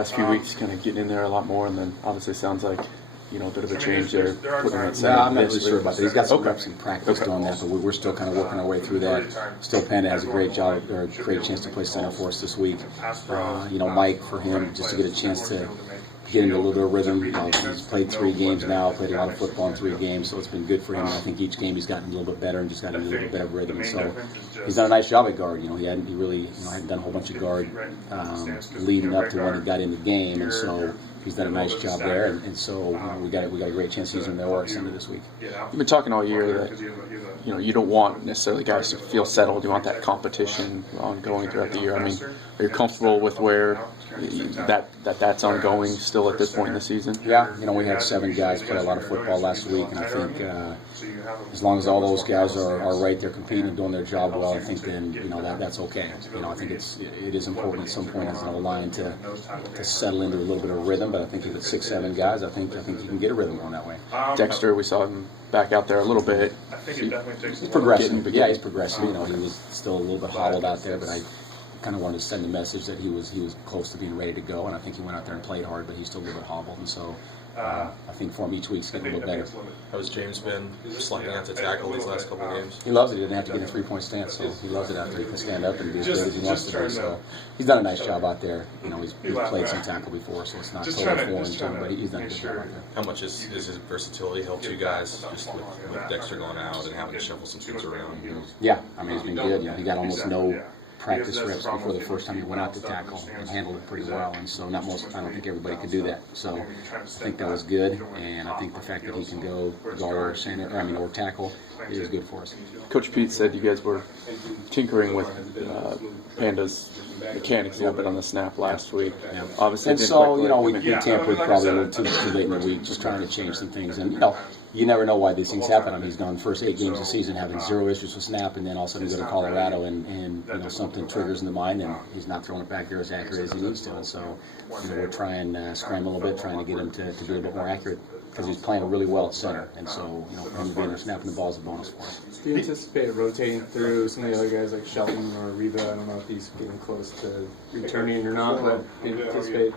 Last few weeks, kind of getting in there a lot more, and then obviously sounds like a bit of a change there. Putting him at center. No, I'm not really sure about that. He's got some reps in practice doing that, but we're still kind of working our way through that. Still, Panda has a great job, or a great chance to play center for us this week. Mike, for him, just to get a chance to get into a little bit of rhythm. He's played 3 games now, played a lot of football in 3 games, so it's been good for him. And I think each game he's gotten a little bit better and just got a little bit better rhythm. And so he's done a nice job at guard. He hadn't done a whole bunch of guard leading up to when he got in the game, and so he's done a nice job there. And so we got a great chance to use him there or at center this week. You've been talking all year that you don't want necessarily guys to feel settled. You want that competition ongoing throughout the year. I mean, are you comfortable with where that's ongoing still at this point in the season? Yeah, we had 7 guys play a lot of football last week, and I think as long as all those guys are right, they're competing and doing their job well, I think then that's okay. I think it is important at some point as an line to settle into a little bit of rhythm, but I think if it's 6, 7 guys, I think you can get a rhythm going that way. Dexter, we saw him back out there a little bit. He's progressing. Yeah, he's progressing. He was still a little bit hobbled out there, but I kind of wanted to send the message that he was close to being ready to go, and I think he went out there and played hard, but he's still a little bit hobbled, and so I think for him each week's getting a little better. How's James been sliding out to tackle these last couple of games? He loves it. He didn't have to get a 3-point stance, so he loves it after he can stand up and be as good as he wants to be. So he's done a nice job out there. He's played some tackle before, so it's not totally foreign to him, but he's done a good job out there. How much is his versatility helped you guys just with Dexter going out and having to shuffle some things around? Yeah, I mean, he's been good. He got almost no practice reps before the first time he went out to tackle and handled it pretty well, and so I don't think everybody could do that. So I think that was good, and I think the fact that he can go guard or center, or tackle, is good for us. Coach Pete said you guys were tinkering with Panda's mechanics a little bit on the snap last week. Yeah. Obviously, and so we tampered probably a little too late in the week, just trying to change some things, and you never know why these things happen. I mean, he's gone the first 8 games of the season having 0 issues with snap, and then all of a sudden you go to Colorado and something triggers in the mind, and he's not throwing it back there as accurate as he needs to. And so we're trying to scramble a little bit, trying to get him to be a little bit more accurate, because he's playing really well at center, and so for him being there snapping the ball is a bonus for us. Do you anticipate rotating through some of the other guys like Shelton or Reba? I don't know if he's getting close to returning or not, but do you anticipate?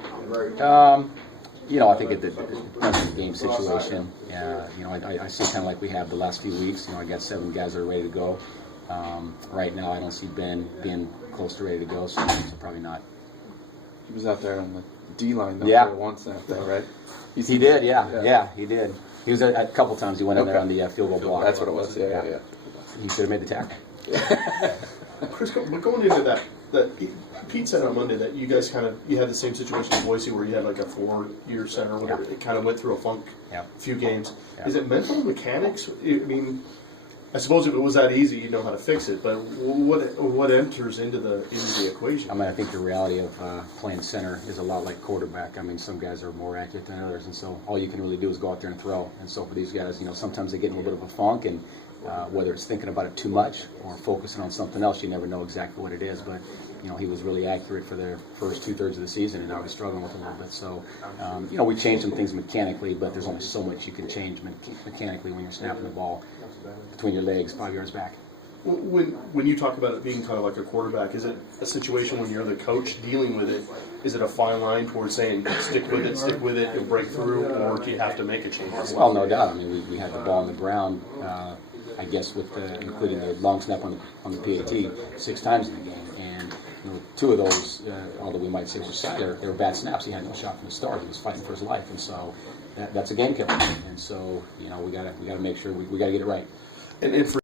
I think it depends on the game situation. I see kind of like we have the last few weeks. I got 7 guys that are ready to go. Right now, I don't see Ben being close to ready to go, so probably not. He was out there on the D-line though for one snap, though, right? He did, yeah, he did. He was a couple times. He went in there on the field goal block. That's what it was. Yeah. He should have made the tackle. Chris, but going into that Pete said on Monday that you guys you had the same situation in Boise where you had like a 4-year center, whatever. It kind of went through a funk, few games. Yeah. Is it mental mechanics? I mean, I suppose if it was that easy, you'd know how to fix it. But what enters into the equation? I mean, I think the reality of playing center is a lot like quarterback. I mean, some guys are more accurate than others, and so all you can really do is go out there and throw. And so for these guys, sometimes they get in a little bit of a funk, and whether it's thinking about it too much or focusing on something else, you never know exactly what it is. But he was really accurate for the first 2/3 of the season, and now he's struggling with it a little bit. So, we changed some things mechanically, but there's only so much you can change mechanically when you're snapping the ball between your legs 5 yards back. When you talk about it being kind of like a quarterback, is it a situation when you're the coach dealing with it? Is it a fine line towards saying stick with it, you'll break through, or do you have to make a change? Well, no doubt. I mean, we had the ball on the ground. I guess with including the long snap on the PAT 6 times in the game, and 2 of those, although we might say they were bad snaps, he had no shot from the start. He was fighting for his life, and so that's a game killer. And so we got to make sure we got to get it right. And for